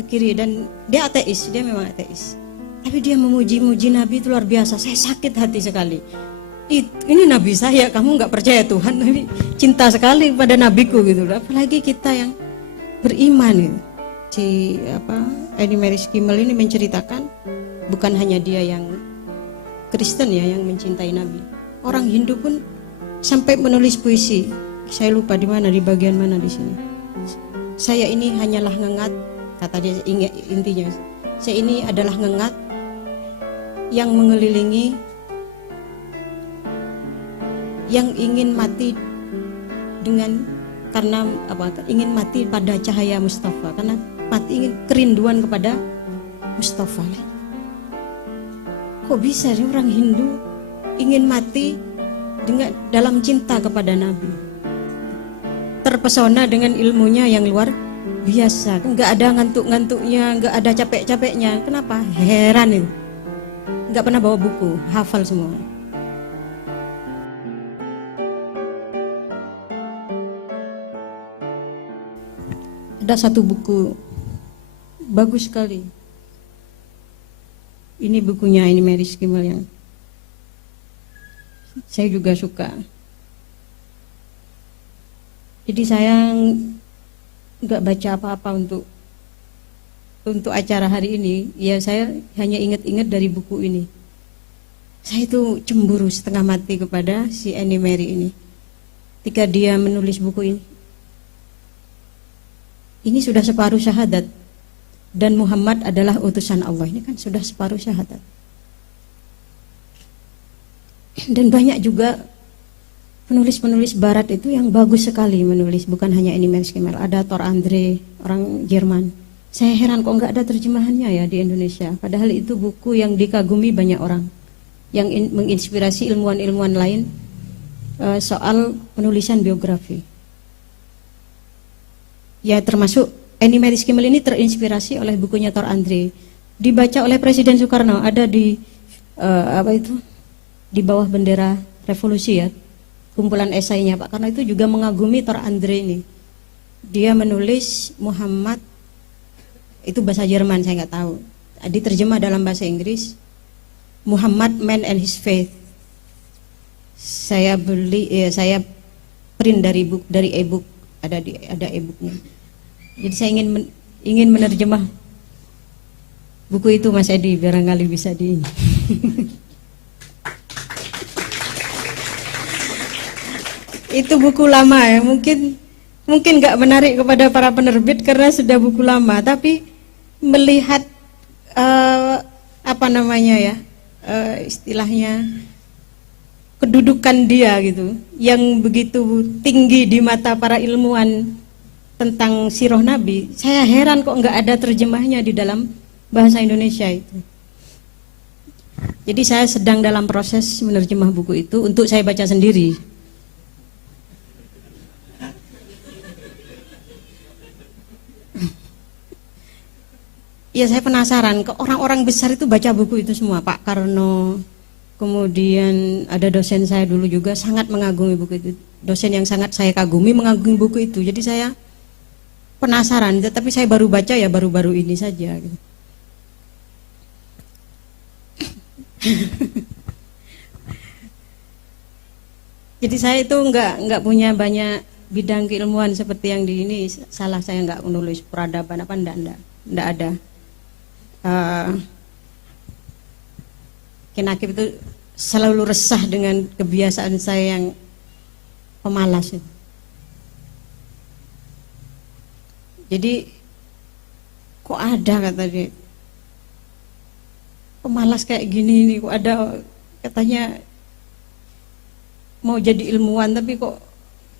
ke kiri, dan dia ateis, dia memang ateis. Tapi dia memuji-muji Nabi itu luar biasa. Saya sakit hati sekali. Ini Nabi saya, kamu nggak percaya Tuhan, tapi cinta sekali pada Nabiku gitu. Apalagi kita yang beriman gitu. Si Annie Mary Schimmel ini menceritakan bukan hanya dia yang Kristen ya yang mencintai Nabi. Orang Hindu pun sampai menulis puisi. Saya lupa di mana, di bagian mana di sini. Saya ini hanyalah ngengat, kata dia, intinya. Saya ini adalah ngengat yang mengelilingi, yang ingin mati karena ingin mati pada cahaya Mustafa, karena mati ingin kerinduan kepada Mustafa. Kok bisa sih orang Hindu ingin mati dalam cinta kepada Nabi, terpesona dengan ilmunya yang luar biasa, nggak ada ngantuk-ngantuknya, nggak ada capek-capeknya. Kenapa? Heran itu. Nggak pernah bawa buku, hafal semua. Ada satu buku bagus sekali. Ini bukunya Annie Mary Schimmel yang saya juga suka. Jadi saya nggak baca apa-apa untuk acara hari ini. Ya saya hanya ingat-ingat dari buku ini. Saya itu cemburu setengah mati kepada si Annie Mary ini. Ketika dia menulis buku ini. Ini sudah separuh syahadat. Dan Muhammad adalah utusan Allah. Ini kan sudah separuh syahadat. Dan banyak juga penulis-penulis barat itu yang bagus sekali menulis. Bukan hanya Annie Mary Schimmel. Ada Thor Andre, orang Jerman. Saya heran kok nggak ada terjemahannya ya di Indonesia. Padahal itu buku yang dikagumi banyak orang. Yang menginspirasi ilmuwan-ilmuwan lain soal penulisan biografi. Ya termasuk Annie Mary Schimmel ini terinspirasi oleh bukunya Thor Andre. Dibaca oleh Presiden Soekarno, ada di di bawah bendera revolusi ya, kumpulan esainya Pak. Karena itu juga mengagumi Thor Andre ini. Dia menulis Muhammad, itu bahasa Jerman saya nggak tahu. Diterjemah dalam bahasa Inggris, Muhammad Man and His Faith. Saya saya print dari e-book, ada e-booknya. Jadi saya ingin menerjemah buku itu Mas Edi, barangkali bisa di Itu buku lama ya, mungkin nggak menarik kepada para penerbit karena sudah buku lama, tapi melihat istilahnya kedudukan dia gitu, yang begitu tinggi di mata para ilmuwan tentang sirah Nabi, saya heran kok nggak ada terjemahnya di dalam bahasa Indonesia itu. Jadi saya sedang dalam proses menerjemah buku itu untuk saya baca sendiri. Ya saya penasaran, orang-orang besar itu baca buku itu semua, Pak Karno, kemudian ada dosen saya dulu juga sangat mengagumi buku itu, dosen yang sangat saya kagumi mengagumi buku itu. Jadi saya penasaran, tapi saya baru baca ya baru-baru ini saja gitu. Jadi saya itu nggak punya banyak bidang keilmuan seperti yang di ini. Salah saya nggak menulis peradaban apa, enggak ada. Kenakib itu selalu resah dengan kebiasaan saya yang pemalas itu. Jadi kok ada, kata dia, pemalas kayak gini nih, kok ada, katanya mau jadi ilmuwan tapi kok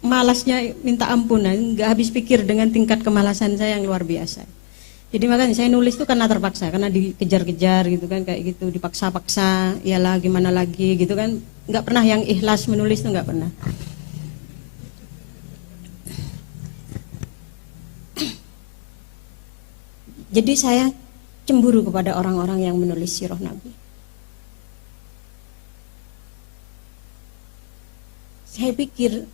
malasnya minta ampun, nggak habis pikir dengan tingkat kemalasan saya yang luar biasa. Jadi makanya saya nulis itu karena terpaksa, karena dikejar-kejar gitu kan, kayak gitu, dipaksa-paksa, iyalah gimana lagi gitu kan, nggak pernah yang ikhlas menulis itu, nggak pernah. Jadi saya cemburu kepada orang-orang yang menulis sirah Nabi. Saya pikir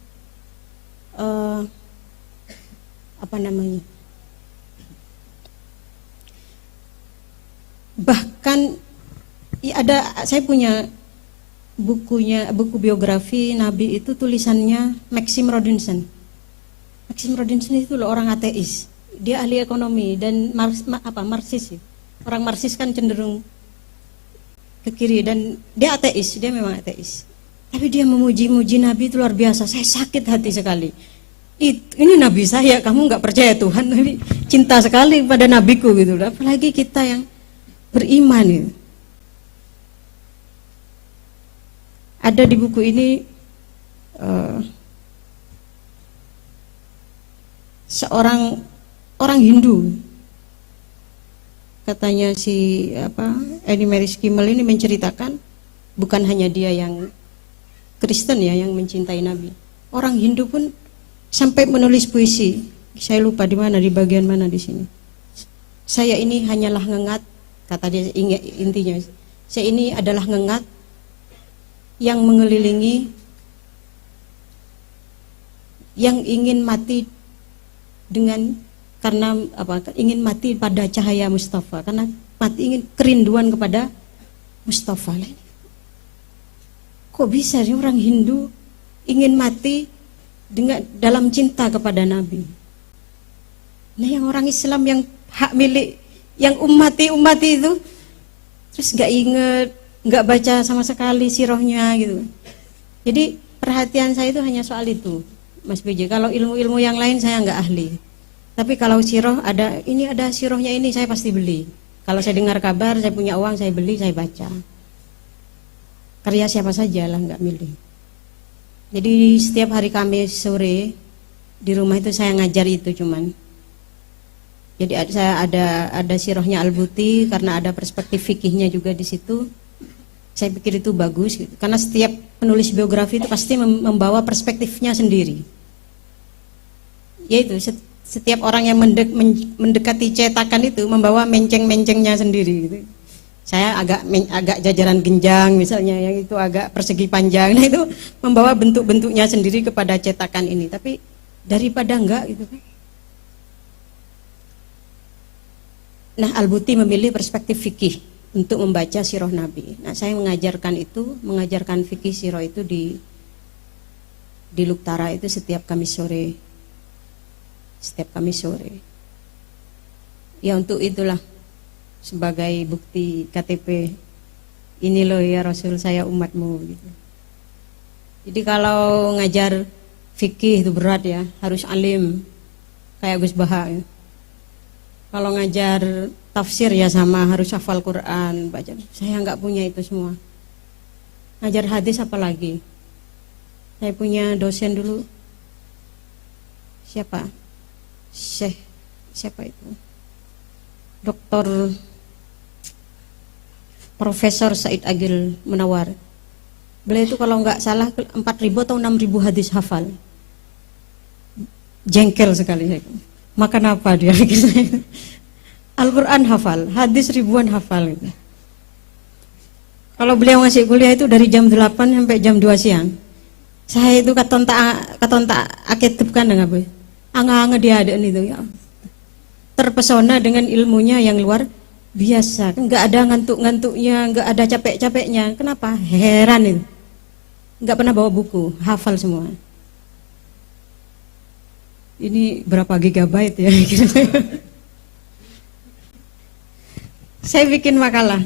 Bahkan saya punya buku biografi Nabi itu tulisannya Maxim Rodinson. Maxim Rodinson itu loh orang ateis. Dia ahli ekonomi dan Marxis. Orang Marxis kan cenderung ke kiri dan dia ateis, dia memang ateis. Tapi dia memuji-muji Nabi itu luar biasa. Saya sakit hati sekali. Ini Nabi saya, kamu nggak percaya Tuhan, tapi cinta sekali pada Nabiku gitu. Apalagi kita yang beriman gitu. Ada di buku ini seorang orang Hindu, katanya si Annie Mary Kimmel ini menceritakan bukan hanya dia yang Kristen ya yang mencintai Nabi. Orang Hindu pun sampai menulis puisi. Saya lupa di mana, di bagian mana di sini. Saya ini hanyalah ngengat, kata dia intinya. Saya ini adalah ngengat yang mengelilingi, yang ingin mati karena ingin mati pada cahaya Mustafa, karena ingin kerinduan kepada Mustafa. Kok bisa sih orang Hindu ingin mati dalam cinta kepada Nabi? Nah, yang orang Islam yang hak milik, yang ummati itu, terus nggak inget, nggak baca sama sekali sirahnya gitu. Jadi perhatian saya itu hanya soal itu, Mas BJ. Kalau ilmu-ilmu yang lain saya nggak ahli. Tapi kalau sirah ada sirahnya ini saya pasti beli. Kalau saya dengar kabar, saya punya uang, saya beli, saya baca. Karya siapa saja lah, nggak milih. Jadi setiap hari Kamis sore di rumah itu saya ngajar itu cuman. Jadi saya ada sirahnya Al-Buti karena ada perspektif fikihnya juga di situ. Saya pikir itu bagus gitu. Karena setiap penulis biografi itu pasti membawa perspektifnya sendiri. Yaitu setiap orang yang mendekati cetakan itu membawa menceng-mencengnya sendiri gitu. Saya agak jajaran genjang misalnya, yang itu agak persegi panjang. Nah itu membawa bentuk-bentuknya sendiri kepada cetakan ini. Tapi daripada enggak gitu kan. Nah, Al-Buti memilih perspektif fikih untuk membaca sirah Nabi. Nah, saya mengajarkan fikih sirah itu di Luktara itu setiap Kamis sore. Ya untuk itulah, sebagai bukti KTP, ini loh ya Rasul saya umatmu gitu. Jadi kalau ngajar fikih itu berat ya, harus alim kayak Gus Baha ya. Kalau ngajar tafsir ya sama, harus hafal Quran, baca. Saya nggak punya itu semua. Ngajar hadis apalagi. Saya punya dosen dulu. Siapa itu? Dr. Profesor Said Agil Munawar. Beliau itu kalau nggak salah 4.000 atau 6.000 hadis hafal. Jengkel sekali saya. Makan apa dia? Al-Quran hafal, hadis ribuan hafal gitu. Kalau beliau ngasih kuliah itu dari jam 8 sampai jam 2 siang. Saya itu katon tak aketip kan dengan anga dia ada itu ya. Terpesona dengan ilmunya yang luar biasa. Enggak ada ngantuk-ngantuknya, enggak ada capek-capeknya. Kenapa? Heran itu. Enggak pernah bawa buku, hafal semua. Ini berapa gigabyte ya? Saya bikin makalah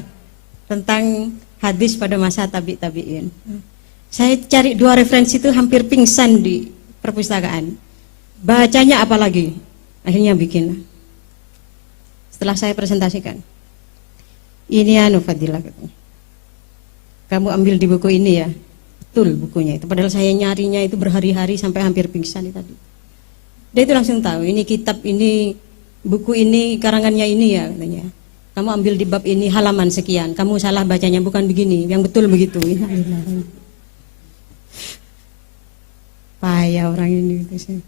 tentang hadis pada masa tabi'in. Saya cari 2 referensi itu hampir pingsan di perpustakaan. Bacanya apa lagi? Akhirnya bikin. Setelah saya presentasikan. Ini Fadilah. Kamu ambil di buku ini ya. Betul bukunya itu. Padahal saya nyarinya itu berhari-hari sampai hampir pingsan tadi. Dia itu langsung tahu, ini kitab ini, buku ini, karangannya ini ya katanya. Kamu ambil di bab ini halaman sekian, kamu salah bacanya, bukan begini, yang betul begitu. Payah orang ini gitu sih.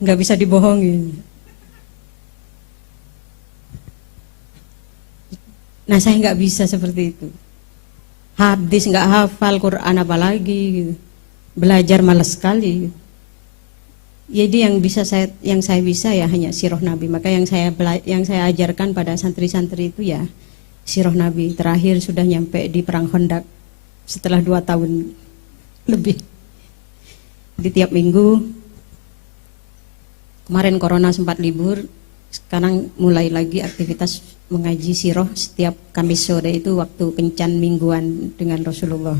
Nggak bisa dibohongin. Nah saya nggak bisa seperti itu. Hadis nggak hafal, Quran apalagi gitu. Belajar malas sekali gitu. Jadi yang saya bisa ya hanya sirah Nabi. Maka yang saya ajarkan pada santri-santri itu ya sirah Nabi. Terakhir sudah nyampe di perang Khandaq setelah 2 tahun lebih. Jadi tiap minggu, kemarin corona sempat libur, sekarang mulai lagi aktivitas mengaji sirah setiap Kamis sore itu waktu kencan mingguan dengan Rasulullah.